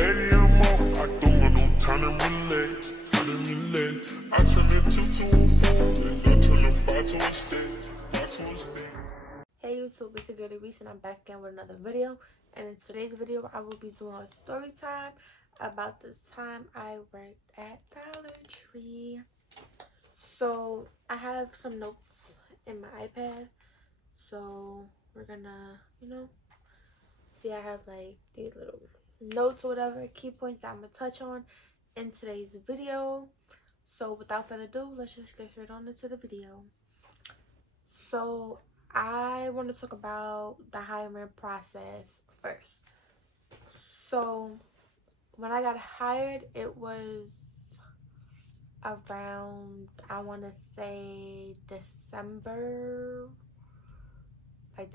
ready, I'm up. I don't want no time to relax. Time to relax. I turn a 2 to a 4, and I turn a 5 to a stick. 5 to a stick. Hey YouTube, it's your girl Reese and I'm back again with another video. And in today's video, I will be doing a story time about the time I worked at Dollar Tree. So I have some notes in my iPad. So we're gonna, see I have like these little notes or whatever, key points that I'm gonna touch on in today's video. So without further ado, let's just get straight on into the video. So I want to talk about the hiring process first. So when I got hired, it was around, I want to say December, like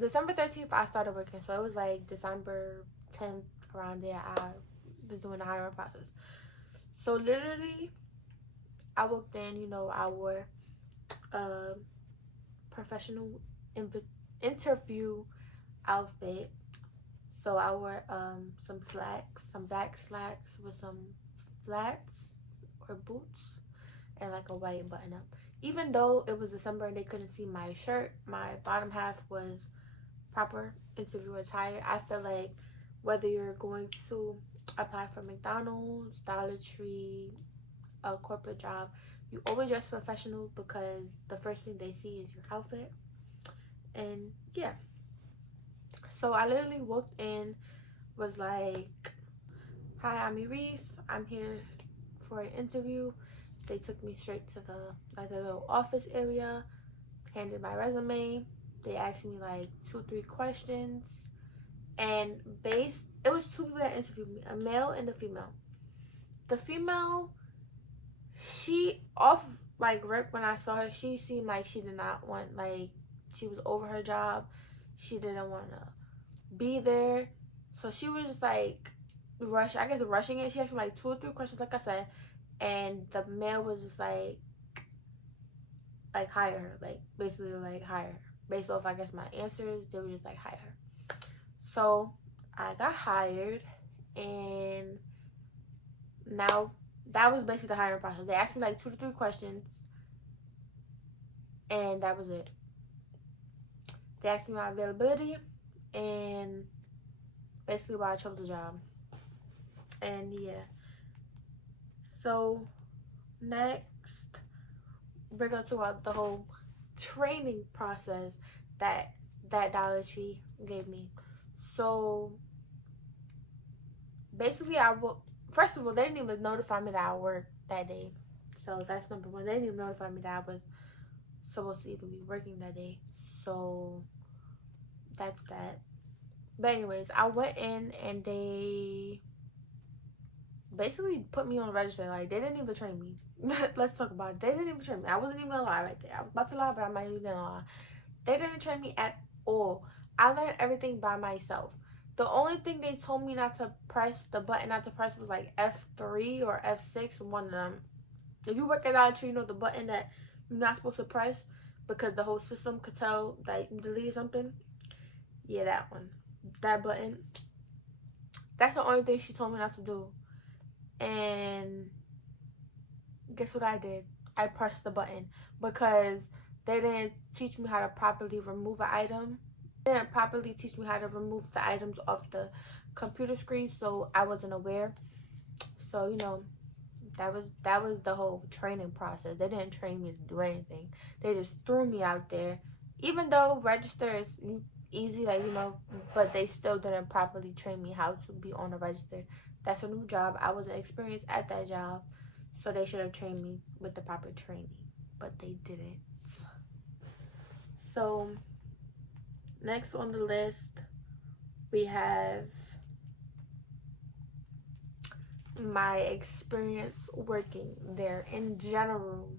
December 13th I started working. So it was like December 10th, around there, I was doing the hiring process. So literally, I walked in, I wore professional interview outfit. So I wore some slacks, some black slacks with some flats or boots, and like a white button up. Even though it was December and they couldn't see my shirt, my bottom half was proper interview attire. I feel like whether you're going to apply for McDonald's, Dollar Tree, a corporate job, you always dress professional because the first thing they see is your outfit. And yeah, so I literally walked in, was like, hi, I'm Reese, I'm here for an interview. They took me straight to the little office area, handed my resume. They asked me like 2-3 questions, and it was two people that interviewed me, a male and a female. The female, she off like rip, when I saw her, she seemed like she did not want, like, she was over her job. She didn't want to be there. So she was just like rushing it. She asked me like 2 or 3 questions, like I said, and the male was just like hire her, like basically like hire her based off, I guess, my answers. They were just like hire her. So I got hired, and now that was basically the hiring process. They asked me like 2 to 3 questions, and that was it. They asked me my availability and basically why I chose the job. And yeah. So next, we're gonna talk about the whole training process that Dollar Tree gave me. So basically, first of all, they didn't even notify me that I worked that day. So that's number one. They didn't even notify me that I was supposed to even be working that day. So that's that. But anyways, I went in and they basically put me on the register. Like, they didn't even train me. Let's talk about it. They didn't even train me. I wasn't even gonna lie right there. I was about to lie, but I'm not even gonna lie. They didn't train me at all. I learned everything by myself. The only thing they told me not to press, the button not to press, was like F3 or F6, one of them. If you work at Dollar Tree, you know the button that you're not supposed to press because the whole system could tell that you deleted something. Yeah, that one. That button. That's the only thing she told me not to do. And guess what I did? I pressed the button because they didn't teach me how to properly remove an item. They didn't properly teach me how to remove the items off the computer screen, so I wasn't aware. So, that was the whole training process. They didn't train me to do anything. They just threw me out there. Even though register is easy, like, but they still didn't properly train me how to be on a register. That's a new job. I wasn't experienced at that job, so they should have trained me with the proper training, but they didn't. So next on the list, we have my experience working there in general.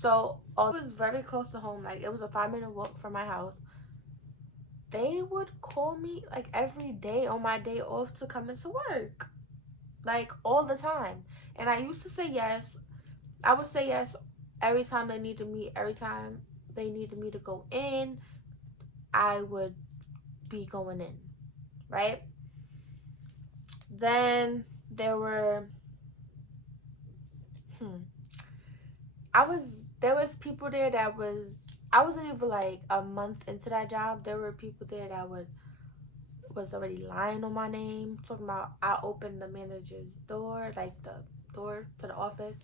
So it was very close to home. Like, it was a 5-minute walk from my house. They would call me like every day on my day off to come into work, like all the time. And I used to say yes. I would say yes every time they needed me. Every time they needed me to go in, I would be going in, right? Then there were, there was people there that I wasn't even like a month into that job. There were people there that was already lying on my name, talking about I opened the manager's door, like the door to the office.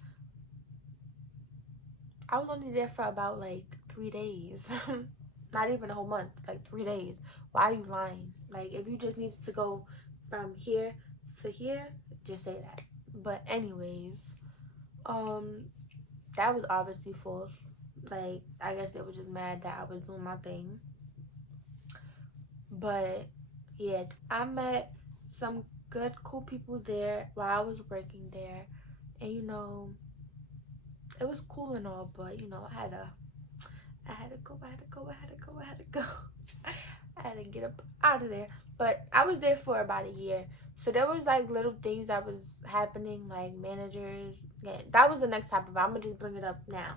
I was only there for about like 3 days. Not even a whole month, like 3 days. Why are you lying? Like, if you just needed to go from here to here, just say that. But anyways, that was obviously false. Like, I guess they were just mad that I was doing my thing. But yeah, I met some good, cool people there while I was working there, and it was cool and all. But I had to go. I had to get up out of there. But I was there for about a year. So there was like little things that was happening, like managers. Yeah, that was the next topic, but I'm going to just bring it up now.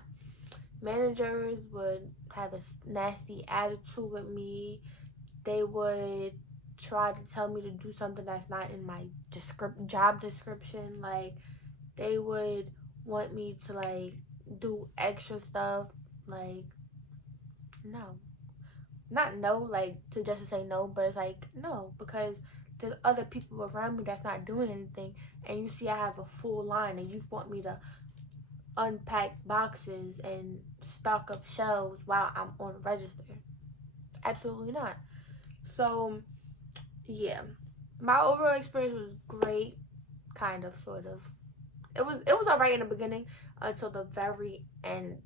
Managers would have a nasty attitude with me. They would try to tell me to do something that's not in my job description. Like, they would want me to like do extra stuff. Like, no, not no, like to just say no, but it's like no, because there's other people around me that's not doing anything, and you see I have a full line, and you want me to unpack boxes and stock up shelves while I'm on register. Absolutely not. So yeah, my overall experience was great, kind of, sort of. It was alright in the beginning until the very end.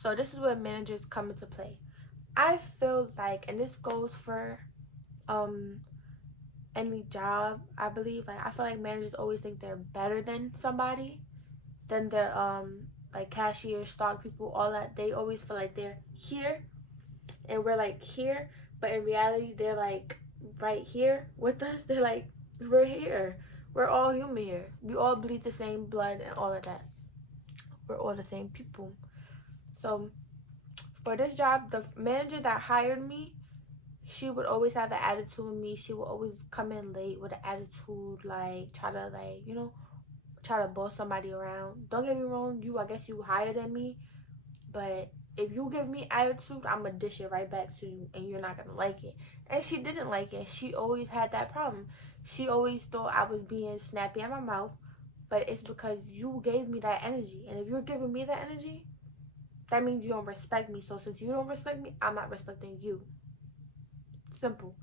So this is where managers come into play. I feel like, and this goes for any job, I believe, like I feel like managers always think they're better than somebody, than the like cashiers, stock people, all that. They always feel like they're here and we're like here, but in reality they're like right here with us. They're like, we're here, we're all human here, we all bleed the same blood and all of that. We're all the same people. So for this job, the manager that hired me, she would always have an attitude with me. She would always come in late with an attitude, like try to try to boss somebody around. Don't get me wrong, I guess you higher than me, but if you give me attitude, I'm gonna dish it right back to you, and you're not gonna like it. And she didn't like it. She always had that problem. She always thought I was being snappy at my mouth, but it's because you gave me that energy. And if you're giving me that energy, that means you don't respect me. So since you don't respect me, I'm not respecting you. Simple.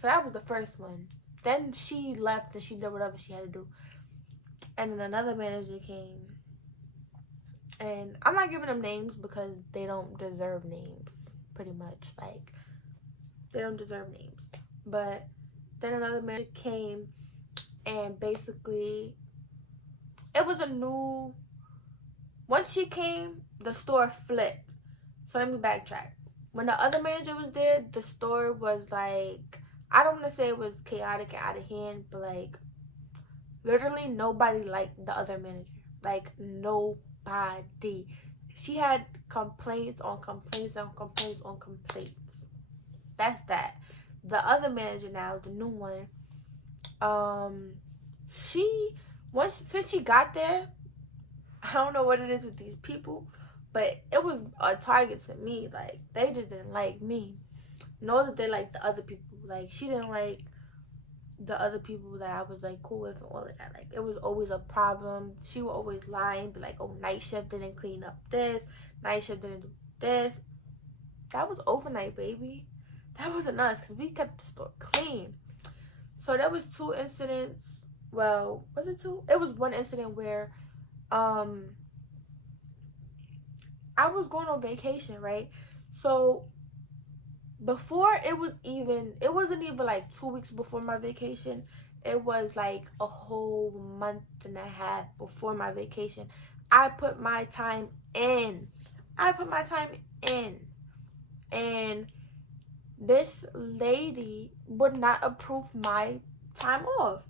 So that was the first one. Then she left and she did whatever she had to do. And then another manager came. And I'm not giving them names because they don't deserve names, pretty much. Like, they don't deserve names. But then another manager came, and basically, it was a new... Once she came, the store flipped. So let me backtrack. When the other manager was there, the store was like... I don't want to say it was chaotic and out of hand, but like, literally nobody liked the other manager. Like, nobody. She had complaints on complaints on complaints on complaints. That's that. The other manager now, the new one, since she got there, I don't know what it is with these people, but it was a target to me. Like, they just didn't like me. Nor did they like the other people. Like, she didn't like the other people that I was like cool with and all of that. Like, it was always a problem. She would always lie and be like, oh, night shift didn't clean up this, night shift didn't do this. That was overnight, baby. That wasn't us, because we kept the store clean. So there was 2 incidents. Well, was it 2? It was 1 incident where I was going on vacation, right? So before it wasn't even like 2 weeks before my vacation. It was like a whole month and a half before my vacation. I put my time in. And this lady would not approve my time off.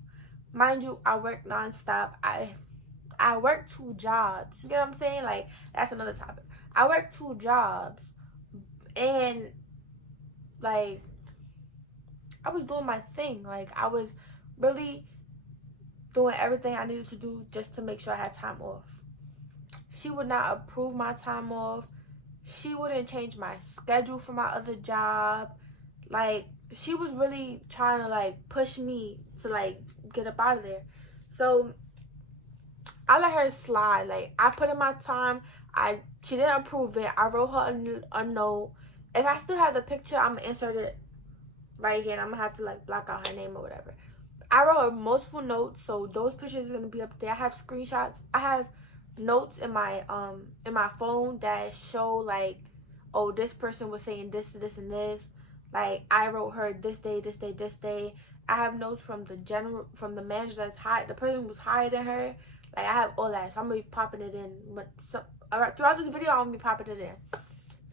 Mind you, I work nonstop. I work 2 jobs. You get what I'm saying? Like, that's another topic. I work 2 jobs, and like, I was doing my thing. Like, I was really doing everything I needed to do just to make sure I had time off. She would not approve my time off. She wouldn't change my schedule for my other job. Like, she was really trying to, like, push me to, like, get up out of there. So I let her slide. Like, I put in my time. She didn't approve it. I wrote her a note. If I still have the picture, I'm gonna insert it right here, and I'm gonna have to, like, block out her name or whatever. I wrote her multiple notes, so those pictures are gonna be up there. I have screenshots. I have notes in my phone that show, like, oh, this person was saying this, this, and this. Like, I wrote her this day, this day, this day. I have notes from the manager that's hired, the person who was hired than her. Like, I have all that, so I'm gonna be popping it in. Throughout this video, I'm gonna be popping it in.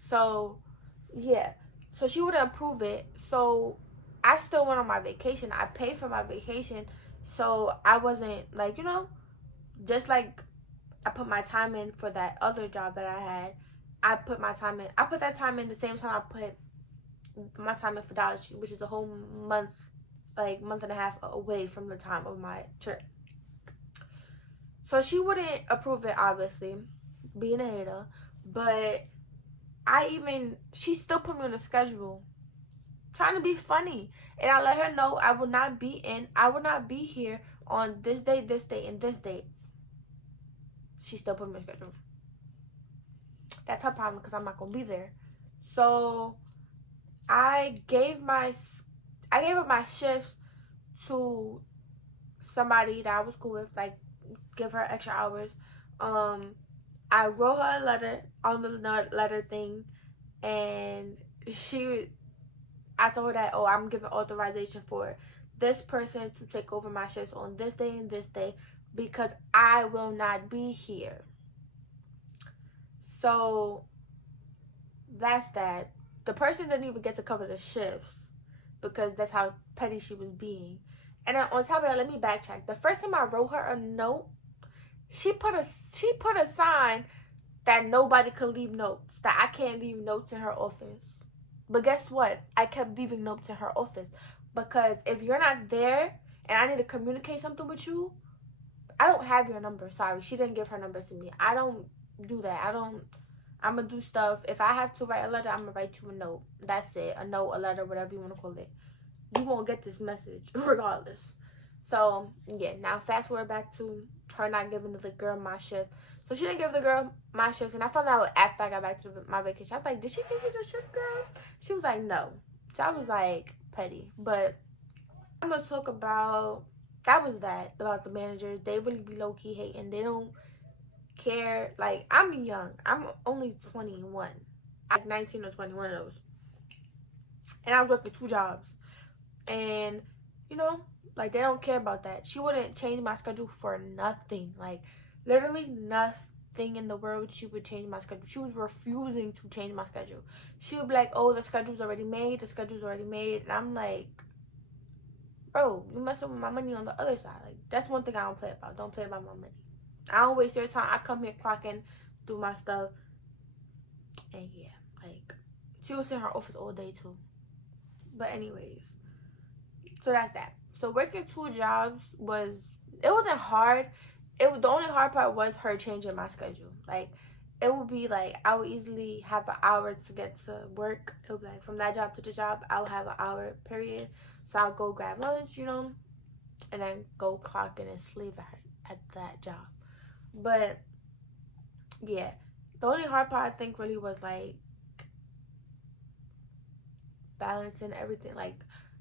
So, yeah. So she wouldn't approve it. So I still went on my vacation. I paid for my vacation, so I wasn't, like, you know, just like I put my time in for that other job that I had. I put my time in. I put that time in the same time I put my time in for Dollar Tree, which is a whole month, like month and a half away from the time of my trip. So she wouldn't approve it, obviously, being a hater. But she still put me on the schedule, trying to be funny. And I let her know I will not be here on this day, and this date. She still put me on the schedule. That's her problem, because I'm not gonna be there. So I gave up my shifts to somebody that I was cool with, like, give her extra hours. I wrote her a letter on the letter thing, and I told her that, oh, I'm giving authorization for this person to take over my shifts on this day and this day, because I will not be here. So that's that. The person didn't even get to cover the shifts, because that's how petty she was being. And then on top of that, let me backtrack. The first time I wrote her a note, she put a sign that nobody could leave notes, that I can't leave notes in her office. But guess what? I kept leaving notes in her office, because if you're not there and I need to communicate something with you, I don't have your number. Sorry, she didn't give her number to me. I don't do that. I'm gonna do stuff. If I have to write a letter, I'm gonna write you a note. That's it. A note, a letter, whatever you want to call it. You won't get this message regardless. So yeah, now fast forward back to her not giving the girl my shift. So she didn't give the girl my shifts, and I found out after I got back to my vacation. I was like, did she give you the shift, girl? She was like, no. So I was like, petty. But I'm gonna talk about about the managers. They really be low-key hating. They don't care. Like, I'm young. I'm only 21. I'm like 19 or 21 of those. And I was working 2 jobs. And, you know, like, they don't care about that. She wouldn't change my schedule for nothing. Like, literally nothing in the world she would change my schedule. She was refusing to change my schedule. She would be like, oh, the schedule's already made. The schedule's already made. And I'm like, bro, you messing with my money on the other side. Like, that's one thing I don't play about. Don't play about my money. I don't waste your time. I come here clocking, do my stuff. And yeah, like, she was in her office all day too. But anyways, so that's that. So working 2 jobs wasn't hard. The only hard part was her changing my schedule. Like, it would be like, I would easily have an hour to get to work. It would be like, from that job to the job, I would have an hour period. So I'll go grab lunch, you know, and then go clock in and sleep at that job. But yeah, the only hard part I think really was like balancing everything, like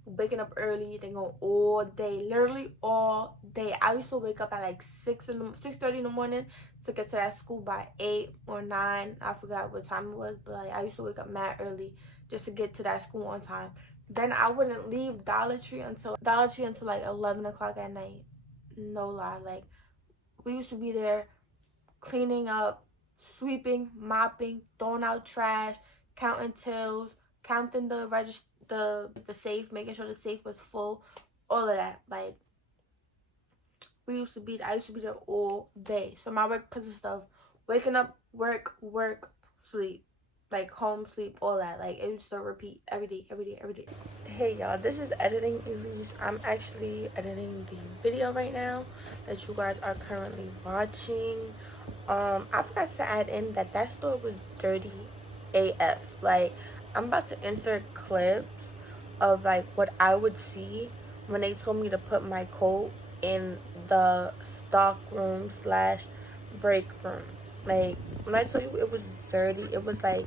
waking up early, then going all day, literally all day. I used to wake up at like 6:30 in the morning to get to that school by 8 or 9. I forgot what time it was, but like, I used to wake up mad early just to get to that school on time. Then I wouldn't leave Dollar Tree until like 11 o'clock at night. No lie. Like, we used to be there cleaning up, sweeping, mopping, throwing out trash, counting tills, counting the safe, making sure the safe was full, all of that. Like, I used to be there all day. So my work consisted of waking up, work, sleep. like home, sleep, all that. Like it was just a repeat every day, every day, every day. Hey y'all, this is editing Elise. I'm actually editing the video right now that you guys are currently watching. I forgot to add in that that store was dirty AF. Like, I'm about to insert clips of like what I would see when they told me to put my coat in the stock room slash break room. Like, when I tell you it was dirty, it was like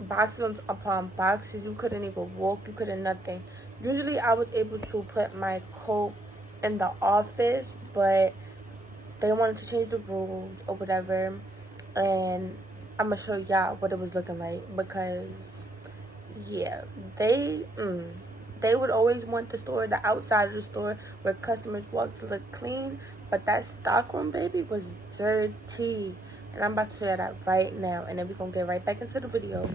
boxes upon boxes. You couldn't even walk, you couldn't nothing. Usually I was able to put my coat in the office, but they wanted to change the rules or whatever, and I'm gonna show y'all what it was looking like, because yeah, they would always want the outside of the store where customers walk to look clean, but that stockroom, baby, was dirty. And I'm about to show you that right now, and then we're gonna get right back into the video.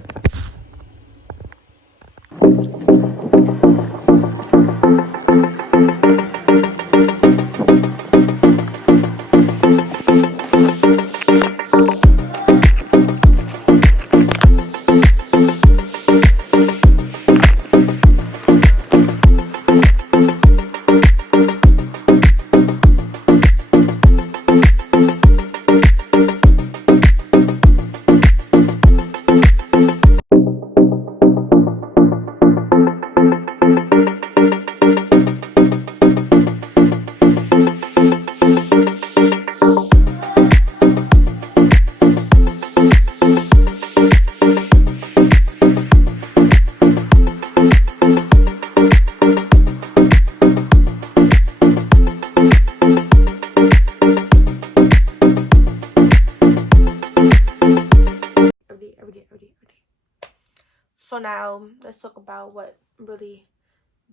So now let's talk about what really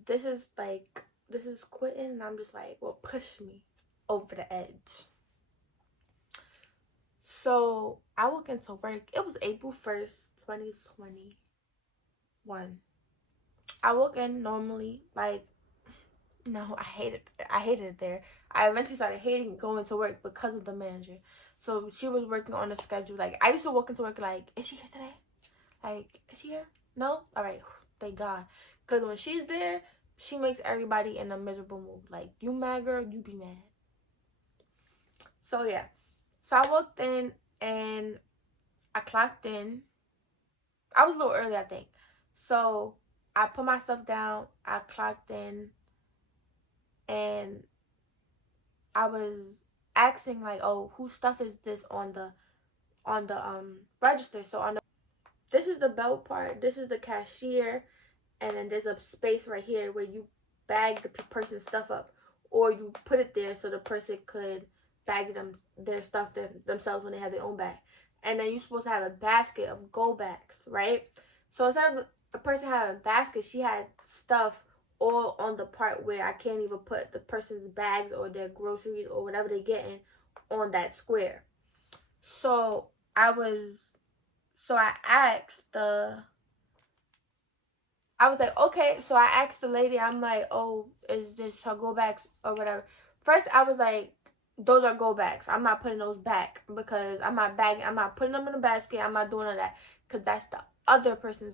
this is like. This is quitting, and I'm just like, what pushed me over the edge. So I walk into work. It was April 1st, 2021. I walk in normally, like, no, I hated it there. I eventually started hating going to work because of the manager. So she was working on a schedule. Like, I used to walk into work like, is she here today? Like, is she here? No? All right. Thank God. Because when she's there, she makes everybody in a miserable mood. Like, you mad, girl, you be mad. So, yeah. So, I walked in and I clocked in. I was a little early, I think. So, I put my stuff down. I clocked in. And I was asking, like, oh, whose stuff is this on the register? So, this is the belt part. This is the cashier. And then there's a space right here where you bag the person's stuff up, or you put it there so the person could bag their stuff themselves when they have their own bag. And then you're supposed to have a basket of go bags, right? So instead of a person having a basket, she had stuff all on the part where I can't even put the person's bags or their groceries or whatever they're getting on that square. So I was like, okay. So I asked the lady, I'm like, oh, is this her go backs or whatever? First, I was like, those are go backs. I'm not putting those back because I'm not putting them in a basket. I'm not doing all that because that's the other person's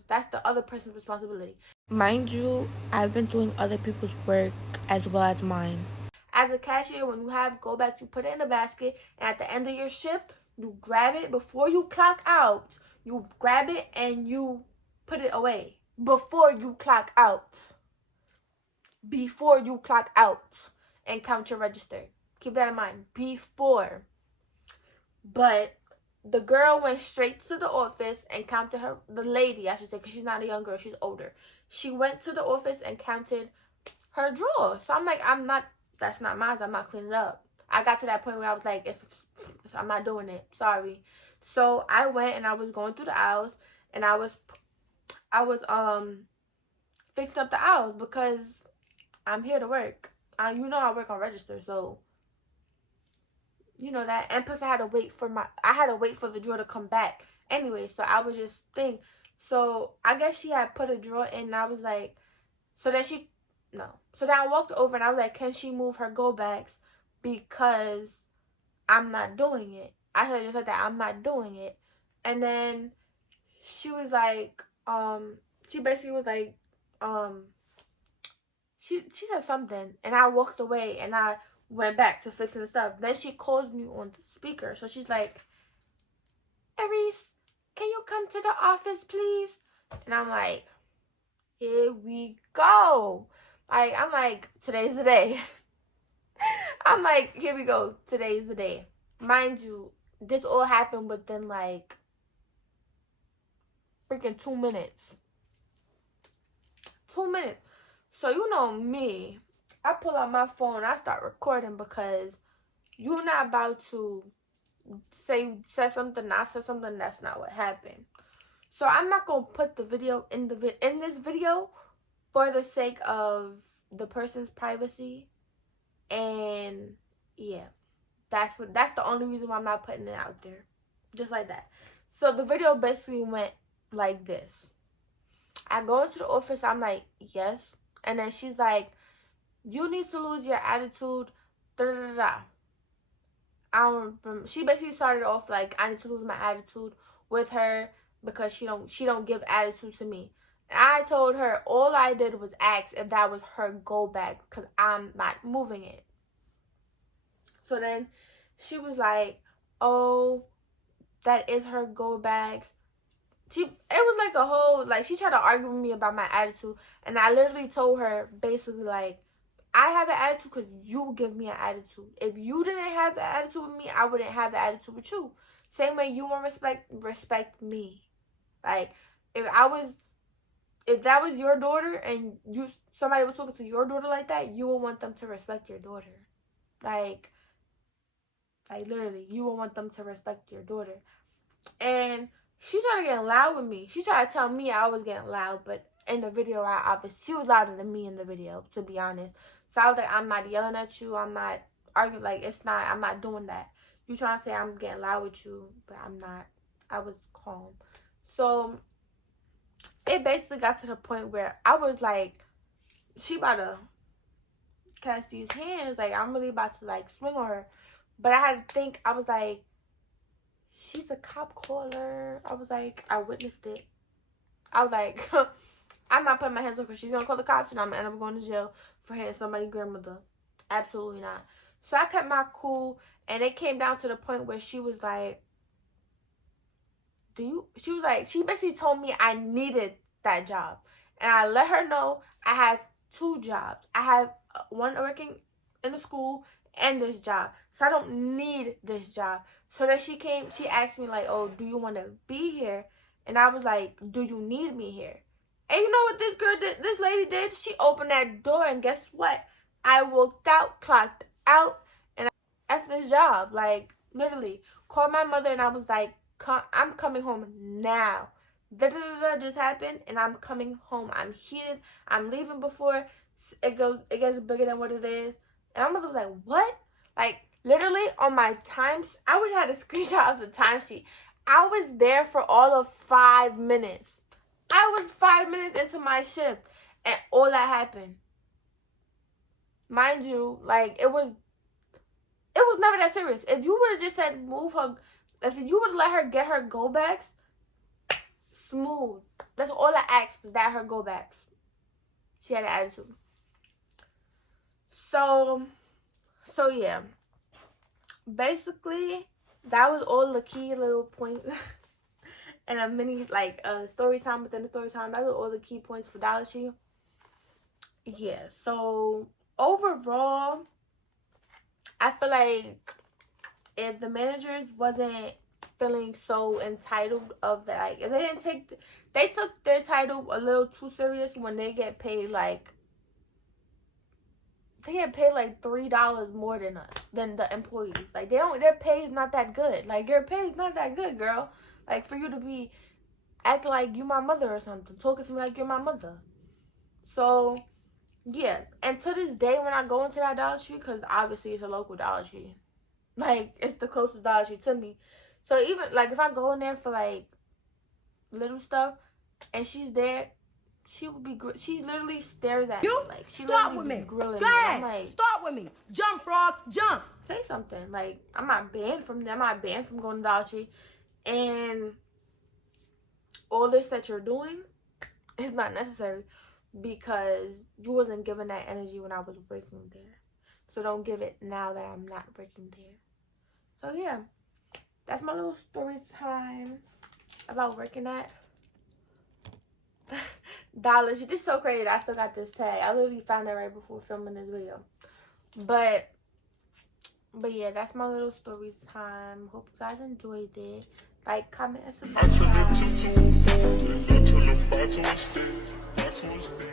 responsibility. Mind you, I've been doing other people's work as well as mine. As a cashier, when you have go backs, you put it in a basket, and at the end of your shift, you grab it before you clock out. You grab it and you put it away. Before you clock out. Before you clock out and count your register. Keep that in mind. Before. But the girl went straight to the office and counted the lady, I should say, because she's not a young girl, she's older. She went to the office and counted her drawers. So I'm like, that's not mine. I'm not cleaning it up. I got to that point where I was like, I'm not doing it. Sorry. So I went and I was going through the aisles, and I was fixing up the aisles because I'm here to work. I work on register, so you know that. And plus I had to wait for the drawer to come back anyway, so I was just thinking. So I guess she had put a drawer in, and I was like, so then I walked over and I was like, can she move her go bags because I'm not doing it. I just said that I'm not doing it. And then she was like, she basically was like, she said something, and I walked away, and I went back to fixing the stuff. Then she calls me on the speaker, so she's like, Aries, can you come to the office, please? And I'm like, here we go. Like, I'm like, today's the day. I'm like, here we go. Today's the day. Mind you, this all happened within like freaking 2 minutes. 2 minutes. So you know me. I pull out my phone. I start recording because you're not about to say something. I said something. That's not what happened. So I'm not gonna put the video in this video for the sake of the person's privacy. And yeah, that's the only reason why I'm not putting it out there, just like that. So the video basically went like this. I go into the office. I'm like, yes. And then she's like, you need to lose your attitude. Da da da da. She basically started off like, I need to lose my attitude with her because she don't give attitude to me. And I told her all I did was ask if that was her go bag because I'm not moving it. So then she was like, oh, that is her go bags. It was like a whole, like, she tried to argue with me about my attitude. And I literally told her basically like, I have an attitude because you give me an attitude. If you didn't have an attitude with me, I wouldn't have an attitude with you. Same way you want respect me. Like, if that was your daughter and somebody was talking to your daughter like that, you would want them to respect your daughter. Like literally, you would want them to respect your daughter. And she started getting loud with me. She tried to tell me I was getting loud, but in the video, she was louder than me in the video, to be honest. So I was like, I'm not yelling at you. I'm not arguing. Like, I'm not doing that. You trying to say I'm getting loud with you, but I'm not. I was calm. So it basically got to the point where I was like, she about to cast these hands. Like, I'm really about to, like, swing on her. But I had to think, I was like, she's a cop caller. I was like, I witnessed it. I was like, I'm not putting my hands on her. She's going to call the cops and I'm going to end up going to jail for hitting somebody's grandmother. Absolutely not. So I kept my cool, and it came down to the point where she was like, she basically told me I needed that job. And I let her know I have 2 jobs. I have one working in the school and this job. So I don't need this job. So then she asked me like, oh, do you want to be here? And I was like, do you need me here? And you know what this lady did? She opened that door, and guess what? I walked out, clocked out, and I left this job. Like, literally, called my mother, and I was like, I'm coming home now. Just happened, and I'm coming home. I'm heated. I'm leaving before it gets bigger than what it is. And my mother was like, what? Like, literally, on my times, I wish I had a screenshot of the timesheet. I was there for all of 5 minutes. I was 5 minutes into my shift, and all that happened. Mind you, like, it was never that serious. If you would have just said move her, if you would let her get her go backs, smooth. That's all I asked, was that her go backs. She had an attitude. So yeah. Basically, that was all the key little points. And a mini, like, story time within the story time. That was all the key points for Dollar Tree. Yeah, so overall, I feel like if the managers wasn't feeling so entitled of that, like, if they took their title a little too serious when they get paid like $3 more than the employees. Like, their pay is not that good. Like, your pay is not that good, girl. Like, for you to be acting like you my mother or something, talking to me like you're my mother. So yeah, and to this day when I go into that Dollar Tree, because obviously it's a local Dollar Tree, like, it's the closest Dollar Tree to me. So even like if I go in there for like little stuff and she's there, she literally stares at me. Like, she literally be grilling me. I'm like, start with me. Jump, frog, jump. Say something. Like, I'm not banned from going to Dollar Tree. And all this that you're doing is not necessary because you wasn't giving that energy when I was working there. So don't give it now that I'm not working there. So yeah, that's my little story time about working at Dollar Tree. This is so crazy. I still got this tag. I literally found it right before filming this video. But yeah, that's my little story time. Hope you guys enjoyed it. Like, comment, and I turn subscribe. it to 2 to 4, and I turn the 5 to a stick. 5 to a stick.